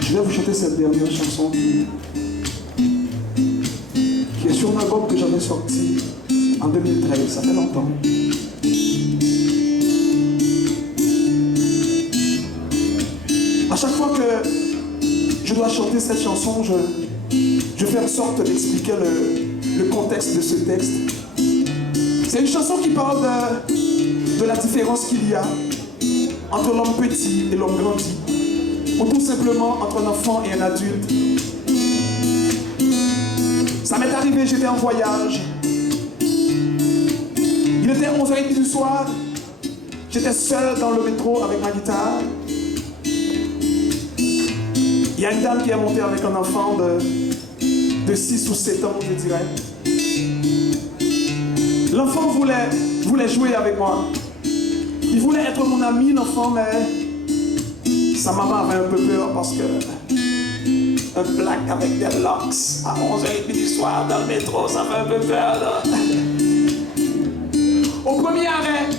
Je vais vous chanter cette dernière chanson qui est sur un album que j'avais sorti en 2013, ça fait longtemps. À chaque fois que je dois chanter cette chanson, je fais en sorte d'expliquer le contexte de ce texte. C'est une chanson qui parle de la différence qu'il y a entre l'homme petit et l'homme grandi, ou tout simplement entre un enfant et un adulte. Ça m'est arrivé, j'étais en voyage. Il était 11h30 du soir. J'étais seul dans le métro avec ma guitare. Il y a une dame qui est montée avec un enfant de 6 ou 7 ans, je dirais. L'enfant voulait jouer avec moi. Il voulait être mon ami, l'enfant, mais sa maman avait un peu peur parce que un black avec des locks à 11h30 du soir dans le métro, ça fait un peu peur, là. Au premier arrêt,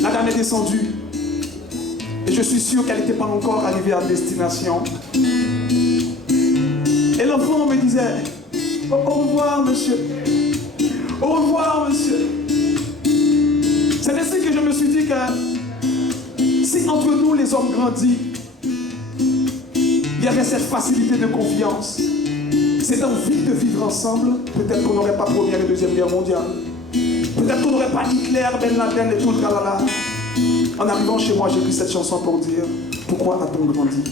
la dame est descendue. Et je suis sûr qu'elle n'était pas encore arrivée à destination. Et l'enfant me disait, au revoir, monsieur. Au revoir, monsieur. C'est ainsi que je me suis dit que si entre nous, les hommes grandis, il y avait cette facilité de confiance, cette envie de vivre ensemble, peut-être qu'on n'aurait pas Première et Deuxième Guerre mondiale. Peut-être qu'on n'aurait pas Hitler, Ben Laden et tout le tralala. En arrivant chez moi, j'ai écrit cette chanson pour dire pourquoi a-t-on grandi?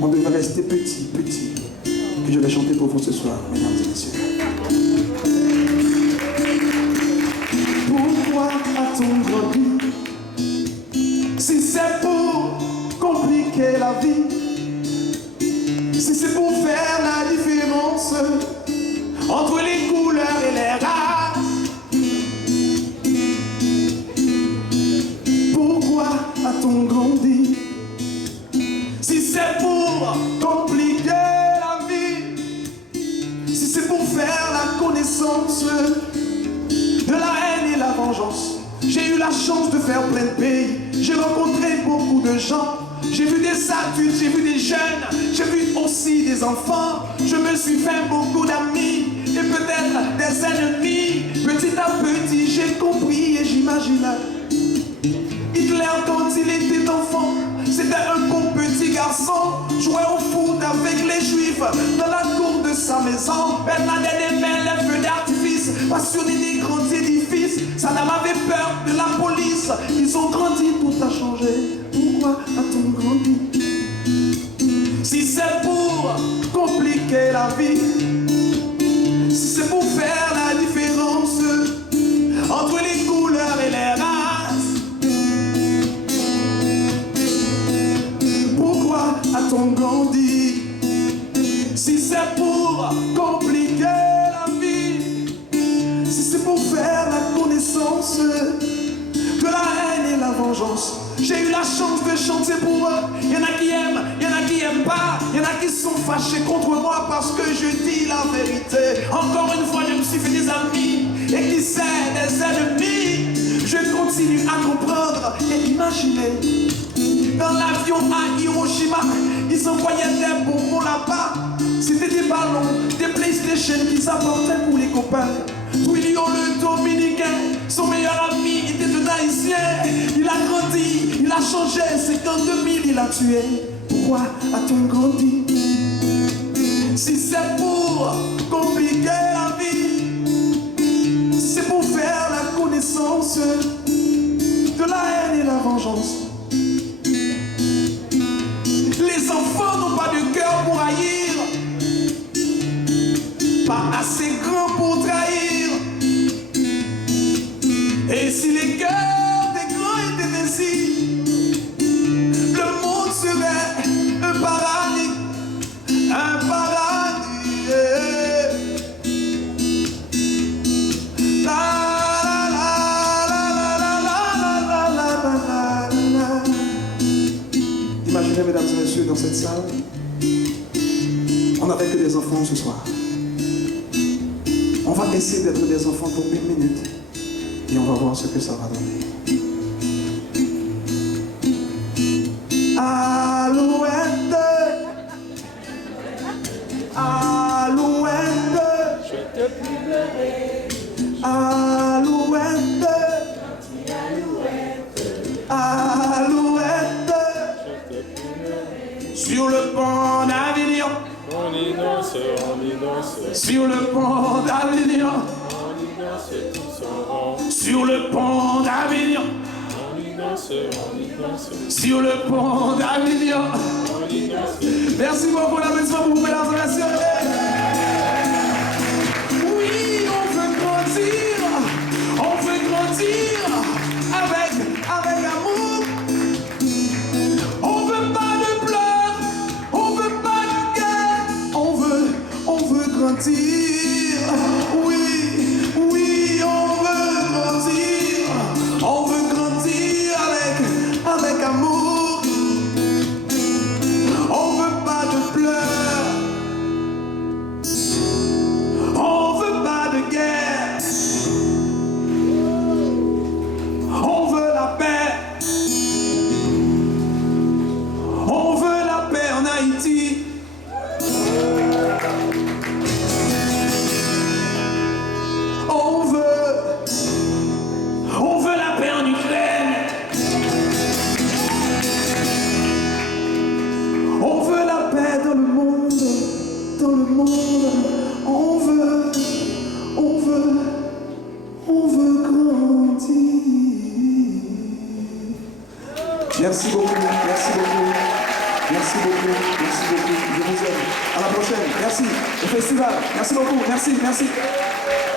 On devait rester petit, petit. Que je vais chanter pour vous ce soir, mesdames et messieurs. Pourquoi a-t-on grandi? Si c'est pour compliquer la vie, si c'est pour faire la différence entre les couleurs et les races, pourquoi a-t-on grandi? Si c'est pour compliquer la vie, si c'est pour faire la connaissance de la haine et la vengeance. J'ai eu la chance de faire plein de pays, j'ai rencontré beaucoup de gens, j'ai vu des adultes, j'ai vu des jeunes, j'ai vu aussi des enfants, je me suis fait beaucoup d'amis et peut-être des ennemis. Petit à petit j'ai compris et j'imaginais Hitler quand il était enfant, c'était un bon petit garçon, jouait au foot avec les juifs dans la cour de sa maison. Ben Laden aimait les feux d'artifice, passionné des grands édifices. Sa dame avait peur de la police. Ils ont grandi, tout a changé. Pourquoi a-t-on grandi? Si c'est pour compliquer la vie, si c'est pour faire la différence entre les couleurs et les races, pourquoi a-t-on grandi? Si c'est pour compliquer la vie, si c'est pour faire la connaissance de la haine et la vengeance. J'ai eu la chance de chanter pour eux. Il y en a qui aiment, il y en a qui aiment pas. Il y en a qui sont fâchés contre moi parce que je dis la vérité. Encore une fois, je me suis fait des amis et qui sait, des ennemis. Je continue à comprendre et imaginer. Dans l'avion à Hiroshima, ils envoyaient des bonbons là-bas. C'était des ballons, des PlayStation qu'ils apportaient pour les copains. Twilio le Dominicain, son meilleur ami était un Haïtien. Il a grandi, il a changé, 52 000 il a tué. Pourquoi a-t-on grandi? Si c'est pour compliquer la vie, si c'est pour faire la connaissance de la haine et la vengeance. Les enfants n'ont pas de cœur pour haïr, pas assez grand pour trahir. Et si les cœurs des grands étaient ainsi, le monde serait un paradis, un paradis. Imaginez, mesdames et messieurs, dans cette salle, on n'avait que des enfants ce soir. On va essayer d'être des enfants pour 1 minute et on va voir ce que ça va donner. Allô? Sur le pont d'Avignon. On y danse, on y danse. Sur le pont d'Avignon. On y danse tous en rang. Sur le pont d'Avignon. On y danse, on y danse. Sur le pont d'Avignon. On y danse. Merci beaucoup, l'applaudissement pour vous, mesdames et messieurs. Oui, on veut grandir avec amour. On veut pas de pleurs, on veut pas de guerre. On veut grandir. Oui, oui, on veut grandir. On veut grandir avec amour. On veut pas de pleurs. On veut pas de guerre. On veut la paix. On veut la paix en Haïti. On veut la paix en Ukraine. On veut la paix dans le monde. Dans le monde. On veut grandir. Merci beaucoup, merci beaucoup. Merci beaucoup, merci beaucoup. Je vous aime. À la prochaine. Merci. Au festival. Merci beaucoup. Merci, merci.